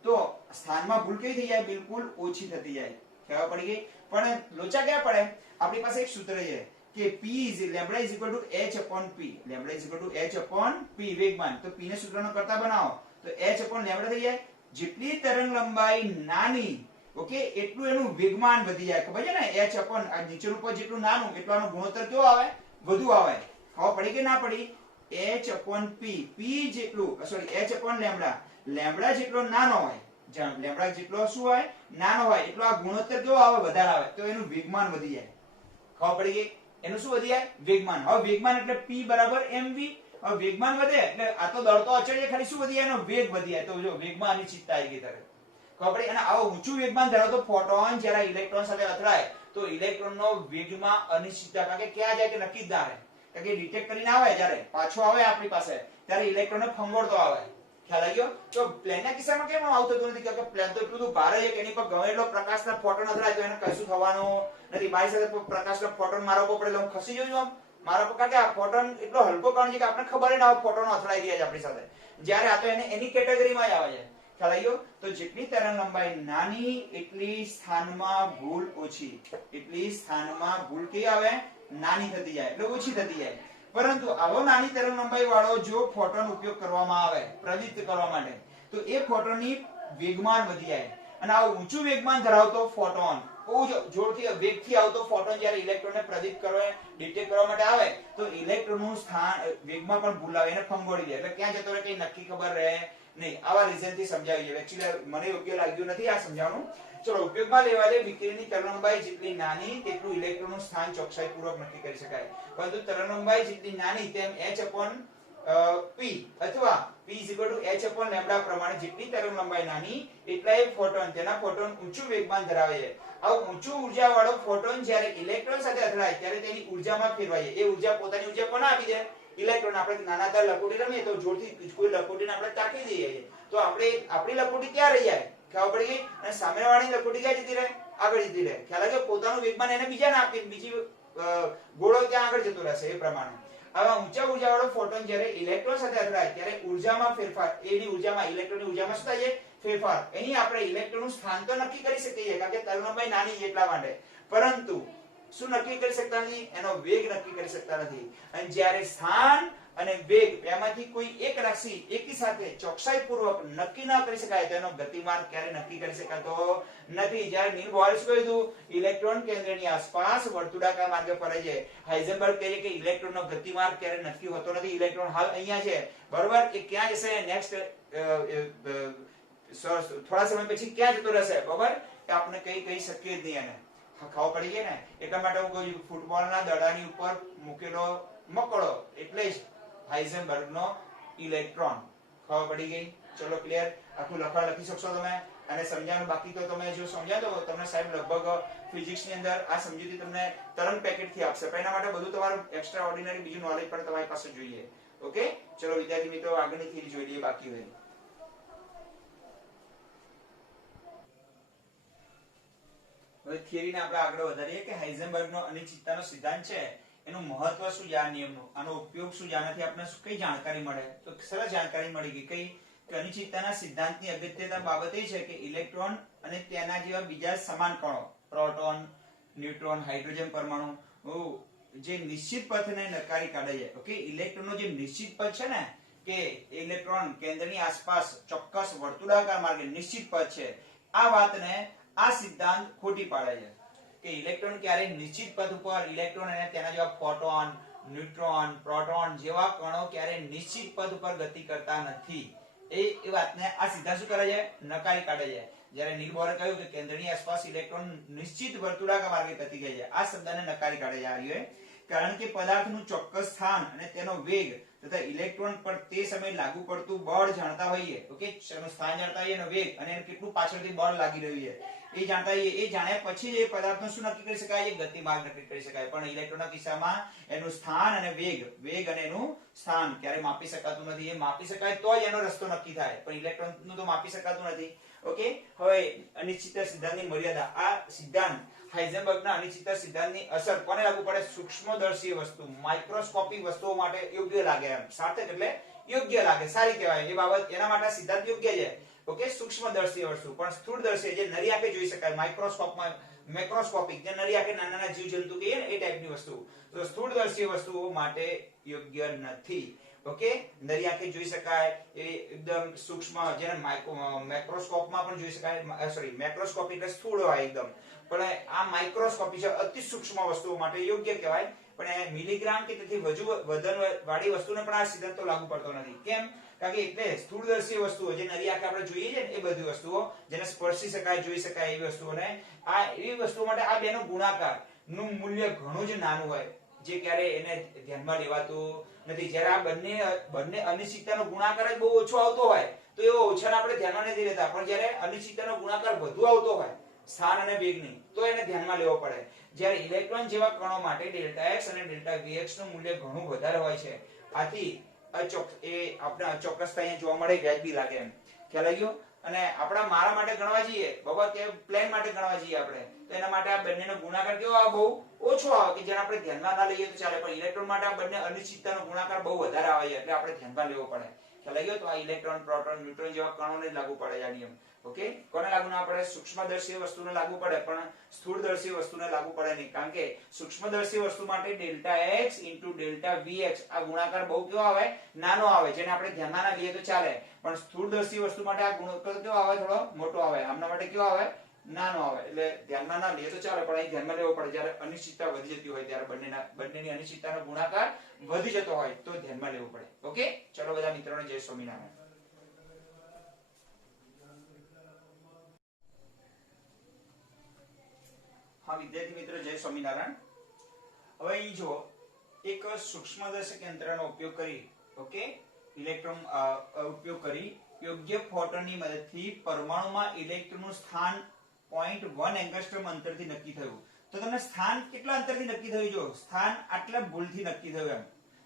તો સ્થાનમાં ભૂલ કેવી થઈ જાય? બિલકુલ ઓછી થતી જાય. ખબર પડી ગઈ? પણ લોચા ક્યાં પડે? આપણી પાસે એક સૂત્ર છે કે p lambda h p, lambda h p વેગમાન. તો p ને સૂત્રનો કરતા બનાવો તો h લેમ્બડા થઈ જાય. જેટલી તરંગ લંબાઈ નાની, ઓકે, એટલું એનું વેગમાન વધી જાય. ખબર છે ને? h આ નીચેનું પદ જેટલું નાનું એટલું આનો ગુણોત્તર કેવો આવે? વધુ આવે. ખબર પડી કે ના પડી? h p જેટલું h લેમ્બડા, લેમ્બડા જેટલો નાનો હોય, જેમ લેમ્બડા જેટલો શું હોય? નાનો હોય, એટલો આ ગુણોત્તર કેવો આવે? વધારે આવે. તો એનું વેગમાન વધી જાય. ખબર પડી ગઈ? એનું શું વધી જાય? વેગમાન. હવે વેગમાન એટલે p બરાબર mv. હવે વેગમાન વધે એટલે આ તો દળ તો અચળ છે, ખાલી શું વધી જાય? એનો વેગ વધી જાય. તો જો વેગમાન અનિશ્ચિતતા આવી ગઈ ત્યારે. ખબર પડી? અને આવો ઊંચું વેગમાન ધરાવતો ફોટોન જ્યારે ઇલેક્ટ્રોન સાથે અથડાય તો ઇલેક્ટ્રોનનો વેગમાં અનિશ્ચિતતા, કારણ કે ક્યાં જાય કે નક્કી જ ના રહે. કારણ કે ડિટેક્ટ કરીને આવે, જ્યારે પાછો આવે આપણી પાસે ત્યારે ઇલેક્ટ્રોનને ફંગોળતો આવે. ખ્યાલ આવી ગયો? તો પ્લેનના કિસ્સામાં કેમ આવું થતું નથી? કારણ કે પ્લેન તો એટલું ભારે છે કે એની પર ગમે એટલો પ્રકાશના ફોટોન અથડાય તો એને કશું થવાનું નથી. મારી સાથે પ્રકાશના ફોટોન મારા ઉપર પડે હું ખસી જઉં આમ મારા પર, કારણ કે આ ફોટોન એટલો હલકો કણ છે કે આપણે ખબર ના આવે ફોટોન અથડાઈ રહ્યા છે આપણી સાથે, જ્યારે આ તો એની કેટેગરીમાં જ આવે છે. ખ્યાલ આવી ગયો? તો જેટલી તરંગ લંબાઈ નાની એટલી સ્થાનમાં ભૂલ ઓછી, એટલી સ્થાનમાં ભૂલ કેવી આવે? નાની થતી જાય, એટલે ઓછી થતી જાય. પરંતુ આવો નાની તરંગ લંબાઈ વાળો જો ફોટોન ઉપયોગ કરવામાં આવે પ્રદીપ્ત કરવા માટે, તો એ ફોટોનની વેગમાન વધી જાય. અને આ ઊંચું વેગમાન ધરાવતો ફોટોન, બહુ જોરથી વેગથી આવતો ફોટોન જ્યારે ઇલેક્ટ્રોનને પ્રદીપ્ત કરવા ડિટેક્ટ કરવા માટે આવે તો ઇલેક્ટ્રોનનું સ્થાન વેગમાં પણ ભૂલ આવે, એને ફંગોળી દે. એટલે ક્યાં જતો રહે કઈ નક્કી ખબર રહે નહીં. આવા રીઝનથી સમજાવી છે. એક્ચ્યુઅલી મને યોગ્ય લાગ્યું નથી આ સમજાવવાનું. ચલો, ઉપયોગમાં લેવાયેલી વિકિરણની તરંગલંબાઈ જેટલી નાની તેટલું ઇલેક્ટ્રોનનું સ્થાન ચોકસાઈપૂર્વક નક્કી કરી શકાય. પરંતુ તરંગલંબાઈ જેટલી નાની તેમ h p અથવા p h લેમ્બડા પ્રમાણે જેટલી તરંગલંબાઈ નાની એટલા એ ફોટોન, તેના ફોટોન ઊંચું વેગમાન ધરાવે છે. આ ઊંચું ઉર્જાવાળો ફોટોન જ્યારે ઇલેક્ટ્રોન સાથે અથડાય ત્યારે તેની ઉર્જામાં ફેરવાય છે. એ ઉર્જા પોતાની ઉર્જા કોને આપી દે? ઇલેક્ટ્રોન. આપણે નાના હતા લખોટી રમીએ તો જોરથી કોઈ લખોટીને આપણે તાકી દઈએ તો આપણે આપણી લખોટી ક્યાં રહી જાય? ખબર પડી ગઈ? અને સામેવાળાની લખોટી ક્યાં જતી રહે? આગળ જતી રહે. ખ્યાલ આવ્યો? પોતાનું વેગમાન એને બીજાને આપી, બીજી ગોળો ત્યાં આગળ જતો રહેશે. એ પ્રમાણે આવા ઊંચા ઉર્જાવાળો ફોટોન જ્યારે ઇલેક્ટ્રોન સાથે અથડાય ત્યારે ઉર્જામાં ફેરફાર, એની ઉર્જામાં, ઇલેક્ટ્રોનની ઉર્જામાં શું થાય છે? ફેરફાર. એની આપણે ઇલેક્ટ્રોનનું સ્થાન તો નક્કી કરી શકીએ કારણ કે તરંગલંબાઈ નાની છે એટલા માટે, પરંતુ શું નક્કી કરી શકતા નથી? એનો વેગ નક્કી કરી શકતા નથી. અને જ્યારે સ્થાન અને વેગ બેમાંથી કોઈ એક રાશિ એકી સાથે ચોકસાઈપૂર્વક નક્કી ન કરી શકાય તો એનો ગતિમાર્ગ ક્યારે નક્કી કરી શકાતો નથી. જ્યારે નીલ બોહરે શું કહ્યું? ઇલેક્ટ્રોન કેન્દ્રની આસપાસ વર્તુળાકાર માર્ગે ફરે છે. હાઇઝનબર્ગ કહે છે કે ઇલેક્ટ્રોનનો ગતિમાર્ગ ક્યારે નક્કી હોતો નથી. ઇલેક્ટ્રોન હાલ અહીંયા છે, બરોબર, એ ક્યાં જશે? નેક્સ્ટ થોડા સમય પછી ક્યાં જતો રહેશે? બરોબર, કે આપણે કહી શકીએ જ નહીં. એને ખબર પડી ગઈ ને? એટલા માટે હું કહું છું ફૂટબોલના દડાની ઉપર મૂકેલો મકડો એટલે જ હાઇઝનબર્ગનો ઇલેક્ટ્રોન. ખબર પડી ગઈ? ચલો ક્લિયર. આખું લખાણ લખી શકશો તમે અને સમજાવવાનું બાકી તો તમે જો સમજ્યા તો તમને સાહેબ લગભગ ફિઝિક્સ ની અંદર આ સમજૂતી તમને તરંગ પેકેટ થી આપશે. પણ એના માટે બધું તમારું એક્સ્ટ્રા ઓર્ડિનરી બીજું નોલેજ પણ તમારી પાસે જોઈએ. ઓકે, ચલો વિદ્યાર્થી મિત્રો આગળની થિયરી જોઈ લઈએ બાકી હોય. હવે થિયરીને આપણે આગળ વધારીએ કે હાઇઝનબર્ગનો અનિશ્ચિતતાનો સિદ્ધાંત છે એનું મહત્વ શું છે, આ નિયમનું, આનો ઉપયોગ શું છે, આનાથી આપણે કઈ જાણકારી મળે? તો સરસ જાણકારી મળી ગઈ. કઈ? કે અનિશ્ચિતતાના સિદ્ધાંતની અગત્યતા બાબત એ છે કે ઇલેક્ટ્રોન અને તેના જેવા બીજા સમાન કણો, પ્રોટોન, ન્યુટ્રોન, હાઇડ્રોજન પરમાણુ જે નિશ્ચિત પથને નકારી કાઢે છે. ઓકે, ઇલેક્ટ્રોનનો જે નિશ્ચિત પથ છે ને કે ઇલેક્ટ્રોન કેન્દ્રની આસપાસ ચોક્કસ વર્તુળાકાર માર્ગે નિશ્ચિત પથ છે, આ વાતને આ સિદ્ધાંત ખોટી પાડે છે કે ઇલેક્ટ્રોન ક્યારેય નિશ્ચિત પથ ઉપર, ઇલેક્ટ્રોન અને તેના જેવા ફોટોન, ન્યુટ્રોન, પ્રોટોન જેવા કણો ક્યારેય નિશ્ચિત પથ ઉપર ગતિ કરતા નથી. એ વાતને આ સિદ્ધાંત શું કરે છે? નકારી કાઢે છે. જ્યારે નીલ બોરે કહ્યું કે કેન્દ્રની આસપાસ ઇલેક્ટ્રોન નિશ્ચિત વર્તુળાકાર માર્ગે ગતિ કરે છે, આ શબ્દને નકારી કાઢે છે આ રહ્યો. કારણ કે પદાર્થનું ચોક્કસ સ્થાન અને તેનો વેગ તથા ઇલેક્ટ્રોન પર તે સમયે લાગુ પડતું બળ જાણતા હોઈએ. ઓકે, તેનું સ્થાન જાણતા હોઈએ, એનો વેગ અને એને કેટલું પાછળથી બળ લાગી રહ્યું છે એ જાણતા હોઈએ. એ જાણ્યા પછી જ એ પદાર્થનું શું નક્કી કરી શકાય? એ ગતિમાર્ગ નક્કી કરી શકાય. પણ ઇલેક્ટ્રોનના કિસ્સામાં એનું સ્થાન અને વેગ અને એનું સ્થાન ક્યારે માપી શકાતું નથી. એ માપી શકાય તો જ એનો રસ્તો નક્કી થાય, પણ ઇલેક્ટ્રોનનું તો માપી શકાતું નથી. ઓકે, હવે અનિશ્ચિતતા સિદ્ધાંતની મર્યાદા. આ સિદ્ધાંત હાઇઝનબર્ગના અનિશ્ચિતતા સિદ્ધાંતની અસર કોને લાગુ પડે? સૂક્ષ્મદર્શી વસ્તુ, માઇક્રોસ્કોપિક વસ્તુઓ માટે યોગ્ય લાગે. એમ સાર્થક એટલે યોગ્ય લાગે, સારી કહેવાય એ બાબત, એના માટે સિદ્ધાંત યોગ્ય છે. ઓકે, સૂક્ષ્મદર્શી વસ્તુ. પણ સ્થૂળદર્શી જે નરી આંખે જોઈ શકાય, માઇક્રોસ્કોપમાં મેક્રોસ્કોપિક જે નરી આંખે નાના નાના જીવજંતુ કહીએ ને એ ટાઈપની વસ્તુ, તો સ્થૂળદર્શી વસ્તુઓ માટે યોગ્ય નથી. ઓકે, નરી આંખે જોઈ શકાય એ એકદમ સૂક્ષ્મ, જેને મેક્રોસ્કોપમાં પણ જોઈ શકાય, સોરી મેક્રોસ્કોપ એટલે સ્થૂળ હોય એકદમ, પણ આ માઇક્રોસ્કોપી છે, અતિ સૂક્ષ્મ વસ્તુઓ માટે યોગ્ય કહેવાય. પણ એ મિલીગ્રામ કે તેથી વધુ વજન વાળી વસ્તુને પણ આ સિદ્ધાંત તો લાગુ પડતો નથી. કેમ? કારણ કે એટલે સ્થૂળદર્શી વસ્તુઓ જે નરી આંખે આપણે જોઈએ છે ને એ બધી વસ્તુઓ જેને સ્પર્શી શકાય, જોઈ શકાય એવી વસ્તુઓને, આ એવી વસ્તુઓ માટે આ બેનો ગુણાકાર નું મૂલ્ય ઘણું જ નાનું હોય, જે ક્યારે એને ધ્યાનમાં લેવાતું નથી. જ્યારે આ બંને અનિશ્ચિતતાનો ગુણાકાર જ બહુ ઓછો આવતો હોય તો એવો ઓછાને આપણે ધ્યાનમાં નથી લેતા. પણ જ્યારે અનિશ્ચિતતાનો ગુણાકાર વધુ આવતો હોય સ્થાન અને વેગની, તો એને ધ્યાનમાં લેવો પડે. જ્યારે ઇલેક્ટ્રોન જેવા કણો માટે ડેલ્ટા x અને ડેલ્ટા vx નું મૂલ્ય ઘણું વધારે હોય છે. આથી આપણે અચોક્કસતા અહીંયા જોવા મળે, વ્યાજબી લાગે એમ. ખ્યાલ આવી ગયો? અને આપણા મારા માટે ગણવા જઈએ, બાબા કે પ્લેન માટે ગણવા જઈએ આપણે, તો એના માટે આ બંનેનો ગુણાકાર કેવો આવે? બહુ ઓછો આવે કે જેને આપણે ધ્યાનમાં ના લઈએ તો ચાલે. પણ ઇલેક્ટ્રોન માટે આ બંને અનિશ્ચિતતાનો ગુણાકાર બહુ વધારે આવે છે, એટલે આપણે ધ્યાનમાં લેવો પડે. ખ્યાલ આવી ગયો? તો આ ઇલેક્ટ્રોન, પ્રોટોન, ન્યુટ્રોન જેવા કણોને જ લાગુ પડે આ નિયમ. ઓકે, કોને લાગુ ના પડે? સૂક્ષ્મદર્શી વસ્તુને લાગુ પડે, પણ સ્થૂળદર્શી વસ્તુને લાગુ પડે નહીં. કારણ કે સૂક્ષ્મદર્શી વસ્તુ માટે ડેલ્ટા x * ડેલ્ટા vx આ ગુણાકાર બહુ કેવો આવે? નાનો આવે, જેને આપણે ધ્યાનમાં ના લઈએ તો ચાલે. પણ સ્થૂળદર્શી વસ્તુ માટે આ ગુણાકાર કેવો આવે? થોડો મોટો આવે. આમના માટે કેવો આવે? નાનો આવે. એટલે ધ્યાનમાં ના લઈએ તો ચાલે, પણ અહીં ધ્યાનમાં લેવો પડે. જ્યારે અનિશ્ચિતતા વધી જતી હોય ત્યારે બંનેની અનિશ્ચિતતાનો ગુણાકાર વધી જતો હોય તો ધ્યાનમાં લેવું પડે. ઓકે, ચલો બધા મિત્રોને જય સ્વામિનારાયણ. હા વિદ્યાર્થી મિત્રો જય સ્વામિનારાયણ. હવે અહીં જો એક સૂક્ષ્મદર્શક યંત્રનો ઉપયોગ કરી, ઓકે, ઇલેક્ટ્રોન ઉપયોગ કરી યોગ્ય ફોટોનની મદદથી પરમાણુમાં ઇલેક્ટ્રોનનું સ્થાન 0.1 એંગસ્ટ્રોમ અંતરથી નક્કી થયું. તો તમને સ્થાન કેટલા અંતરથી નક્કી થયું? જો સ્થાન આટલા ભૂલથી નક્કી થયું એમ,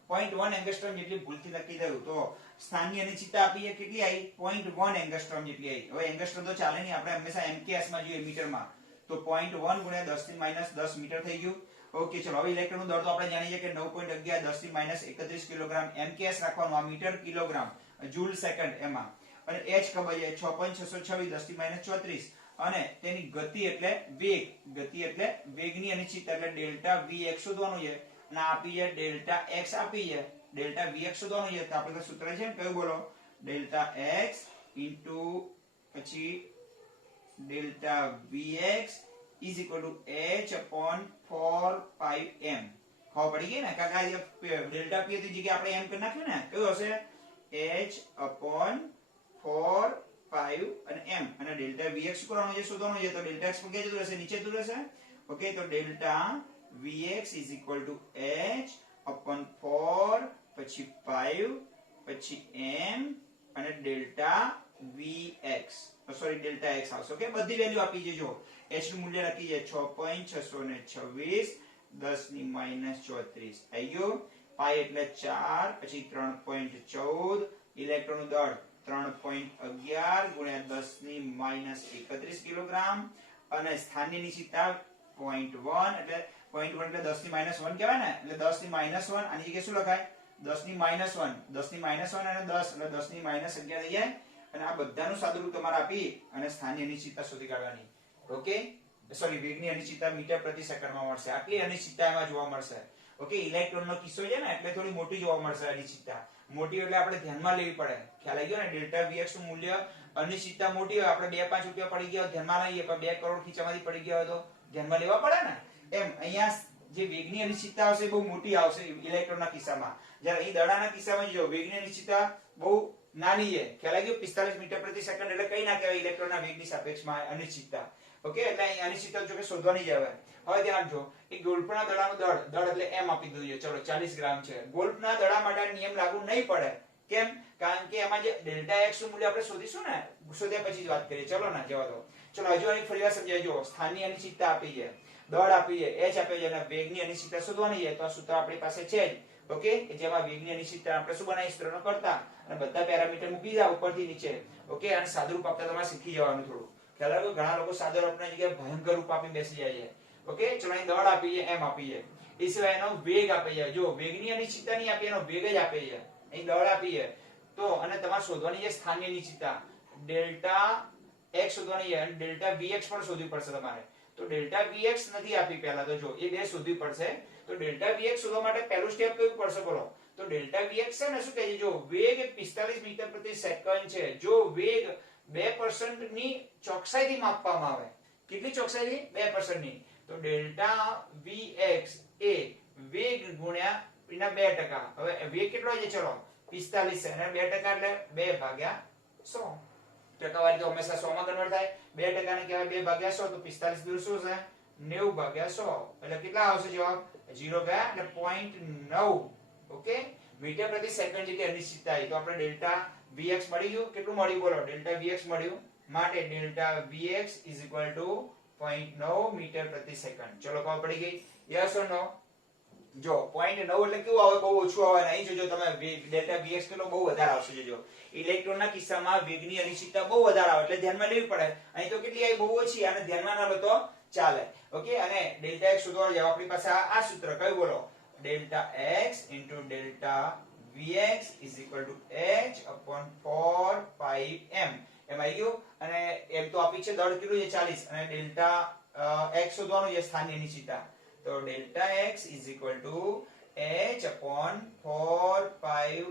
0.1 એંગસ્ટ્રોમ જેટલી ભૂલથી નક્કી થયું. તો સ્થાનની અનિશ્ચિતતા આપી કેટલી આવી? 0.1 એંગસ્ટ્રોમ જેટલી આવી. હવે એંગસ્ટ્રોમ તો ચાલે નહીં, આપણે હંમેશા MKS માં જોઈએ, મીટરમાં. તો 0.1 ગુણ્યા 10⁻10 મીટર થઈ ગયું. ઓકે, ચલો હવે ઇલેક્ટ્રોનનું દળ તો આપણે જાણીએ કે 9.11 10⁻31 કિલોગ્રામ. MKS રાખવાનું, આ મીટર કિલોગ્રામ જૂલ સેકન્ડ એમાં. અને h ખબર છે 6.626 10⁻34. અને તેની ગતિ એટલે વેગ, ગતિ એટલે વેગની અનિશ્ચિતતા એટલે ડેલ્ટા vx શોધવાનું છે. અને આપી છે ડેલ્ટા x, આપી છે ડેલ્ટા vx શોધવાનું છે. તો આપણે સૂત્ર છે ને કયું બોલો? ડેલ્ટા x પછી delta vx is equal to h/4πm. ખબર પડી ગઈ ને? કારણ કે ડેલ્ટા p ની જગ્યાએ આપણે m કરી નાખ્યું ને, કયું હશે? h/4π અને m. અને ડેલ્ટા vx શું કરવાનું છે? શોધવાનું છે. તો ડેલ્ટા x પર ક્યાં જતું રહેશે? નીચે જતું રહેશે. ઓકે, તો delta Vx is equal to h upon 4 પછી 5 પછી m અને delta Vx sorry delta x આવશે. ઓકે, બધી વેલ્યુ આપી દેજો. h નું મૂલ્ય લખી દે 6.626 10 ની માઈનસ 34 આવી ગયું. પાઈ એટલે 4 પછી 3.14 ઇલેક્ટ્રોન નું દળ 3.11 ગુણ્યા 10 ની માઈનસ 31 કિલોગ્રામ અને સ્થાનની નિશ્ચિતતા 0.1 એટલે 0.1 એટલે 10 ની માઈનસ 1 કહેવાય ને, એટલે 10 ની માઈનસ 1 આની જગ્યાએ શું લખાય 10 ની માઈનસ 1 10 ની માઈનસ 1 અને 10 એટલે 10 ની માઈનસ 11 થઈ જાય. અને આ બધાનું સાદુરૂપ તમારે આપી અને સ્થાનની અનિશ્ચિતતા શોધી કાઢવાની. ઓકે, સોરી વેગની અનિશ્ચિતતા મીટર પ્રતિ સેકન્ડમાં મળશે. આટલી અનિશ્ચિતતા એમાં જોવા મળશે. ઓકે, ઇલેક્ટ્રોનનો કિસ્સો છે ને એટલે થોડી મોટી જોવા મળશે અનિશ્ચિતતા. મોટી એટલે આપણે ધ્યાનમાં લેવી પડે. ખ્યાલ આવી ગયો ને? ડેલ્ટા Vx નું મૂલ્ય અનિશ્ચિતતા મોટી હોય, આપણે 2-5 રૂપિયા પડી ગયા ધ્યાનમાં લઈએ, પણ 2 કરોડ ખીચામાંથી પડી ગયા હોય તો ધ્યાનમાં લેવા પડે ને. એમ અહીંયા જે વેગની અનિશ્ચિતતા આવશે બહુ મોટી આવશે ઇલેક્ટ્રોનના કિસ્સામાં. જ્યારે અહીં દડાના કિસ્સામાં જો વેગની અનિશ્ચિતતા બહુ નાની છે. ખ્યાલ આવી ગયો? 45 મીટર પ્રતિ સેકન્ડ એટલે કઈ ના કહેવાય ઇલેક્ટ્રોનના વેગની સાપેક્ષમાં અનિશ્ચિતતા. ઓકે, એટલે અહીં અનિશ્ચિતતા જો કે શોધવાની જ આવે. હવે ધ્યાન આપજો, એક ગોલ્ફના દડાનું દળ એટલે m આપી દીધું છે. ચલો 40 ગ્રામ છે. ગોલ્ફના દડા માટે નિયમ લાગુ નહીં પડે. કેમ? કારણ કે એમાં જે ડેલ્ટા x નું મૂલ્ય આપણે શોધીશું ને, શોધ્યા પછી જ વાત કરીએ. ચલો ના જવા દો. ચલો હજુ અહીં ફરીવાર સમજાવજો. સ્થાનની અનિશ્ચિતતા આપી છે, દળ આપી છે, h આપી છે અને વેગની અનિશ્ચિતતા શોધવાની છે. તો આ સૂત્ર આપણી પાસે છે જ. ઓકે, જેમાં વેગની અનિશ્ચિતતા આપણે શું બનાવી સૂત્રનો કરતા અને બધા પેરામીટર મૂકી દીધા ઉપરથી નીચે. ઓકે, અને સાદુરૂપ આપતા તમારે શીખી જવાનું થોડું. ખ્યાલ આવ્યો? ઘણા લોકો સાદુરૂપની જગ્યાએ ભયંકર રૂપ આપી બેસી જાય છે. ઓકે, ચલો અહીં દળ આપી છે, m આપી છે, એ સિવાય એનો વેગ આપી છે. જો વેગની અનિશ્ચિતતા નહીં આપી, એનો વેગ જ આપી છે. અહીં દળ આપી છે તો અને તમારે શોધવાની છે સ્થાનની અનિશ્ચિતતા ડેલ્ટા x શોધવાની છે અને ડેલ્ટા Vx પણ શોધવી પડશે તમારે. તો ડેલ્ટા Vx નથી આપી પહેલા તો, જો એ બે શોધવી પડશે. તો ડેલ્ટા Vx શોધવા માટે પહેલું સ્ટેપ કયું પડશે બોલો? તો ડેલ્ટા Vx છે ને શું કહે છે? જો વેગ 45 મીટર પ્રતિ સેકન્ડ છે, જો વેગ 2% ની ચોકસાઈથી માપવામાં આવે. કેટલી ચોકસાઈથી? 2% ની. તો ડેલ્ટા Vx એ વેગ ગુણ્યા એના 2%. હવે વેગ કેટલો છે? ચલો 45 છે અને 2% એટલે 2 ભાગ્યા 100. ટકાવારી તો હંમેશા 100 માં કન્વર્ટ થાય. 2% ને કહેવાય 2 ભાગ્યા 100. તો 45 દૂર શું છે? 90 ભાગ્યા 100. એટલે કેટલા આવશે જવાબ? 0 ગયા એટલે 0.9. ઓકે, મીટર પ્રતિ સેકન્ડ જેટલી અનિશ્ચિતતા આવી. તો આપણે ડેલ્ટા Vx મળી ગયું. કેટલું મળ્યું બોલો? ડેલ્ટા Vx મળ્યું. માટે delta Vx is equal to 0.9 metre પ્રતિ સેકન્ડ. ચલો ખબર પડી ગઈ? Yes or no? જો 0.9 એટલે કેવું આવે? બહુ ઓછું આવે. અહીં જોજો તમે ડેલ્ટા Vx કેટલો બહુ વધારે આવશે. જોજો ઇલેક્ટ્રોનના કિસ્સામાં વેગની અનિશ્ચિતતા બહુ વધારે આવે એટલે ધ્યાનમાં લેવી પડે. અહીં તો કેટલી આવી? બહુ ઓછી. આને ધ્યાનમાં ના લો તો ચાલે. ઓકે, અને ડેલ્ટા x શોધવા જાવ આપણી પાસે આ સૂત્ર કયું બોલો? Delta x into delta Vx is equal to h upon 4 pi m. એમ આવી ગયું. અને m તો આપી છે દળ કેટલું છે? 40 અને ડેલ્ટા x શોધવાનું છે સ્થાનની અનિશ્ચિતતા. તો delta x is equal to h upon 4 pi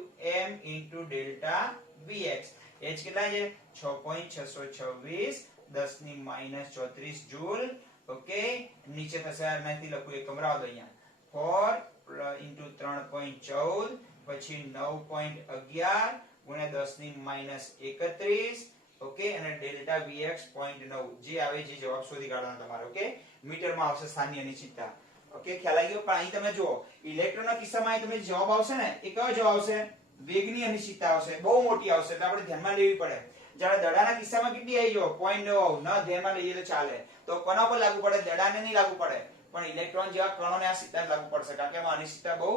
m into delta Vx. h કેટલા છે? 6.626 10 ની માઈનસ 34 જૂલ. ઓકે, નીચે થશે આનાથી લખું એકમ રાવ દો અહીંયા 4 ઇન્ટુ 3.14 પછી 9.11 ગુણ્યા 10 ની માઈનસ 31. ઓકે, અને ડેલ્ટા Vx 0.9 જે આવે જે જવાબ શોધી કાઢવાનો તમારે. ઓકે, મીટરમાં આવશે સ્થાનની અનિશ્ચિતતા. ઓકે, ખ્યાલ આવી ગયો? પણ અહીં તમે જુઓ ઇલેક્ટ્રોનના કિસ્સામાં અહીં તમે જવાબ આવશે ને, એ કયો જવાબ આવશે? વેગની અનિશ્ચિતતા આવશે. બહુ મોટી આવશે એટલે આપણે ધ્યાનમાં લેવી પડે. જ્યારે દડાના કિસ્સામાં કેટલી આવી જો 0.9 ન ધ્યાનમાં લઈએ તો ચાલે. તો કોના પર લાગુ પડે? દડાને નહીં લાગુ પડે, પણ ઇલેક્ટ્રોન જેવા કણોને આ સિદ્ધાંત લાગુ પડશે. કારણ કે એમાં અનિશ્ચિતતા બહુ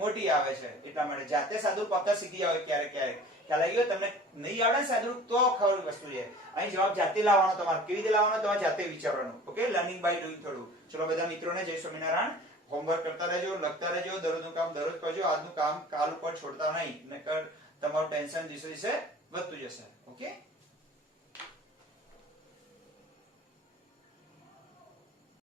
મોટી આવે છે. એટલા માટે જાતે સાદુરૂપ આપતા શીખી જાવ ક્યારેક ક્યારેક. ખ્યાલ આવી ગયો? તમને નહીં આવડે ને સાદુરૂપ તો ખબર વસ્તુ છે. અહીં જવાબ જાતે લાવવાનો તમારે. કેવી રીતે લાવવાનો? તમારે જાતે વિચારવાનું. ઓકે, લર્નિંગ બાય ડુઈંગ થોડું. ચલો બધા મિત્રોને જય સ્વામિનારાયણ. હોમવર્ક કરતા રહેજો, લખતા રહેજો, દરરોજનું કામ દરરોજ કરજો. આજનું કામ કાલ ઉપર છોડતા નહીં, નકર તમારું ટેન્શન દિવસે દિવસે વધતું જશે. ઓકે.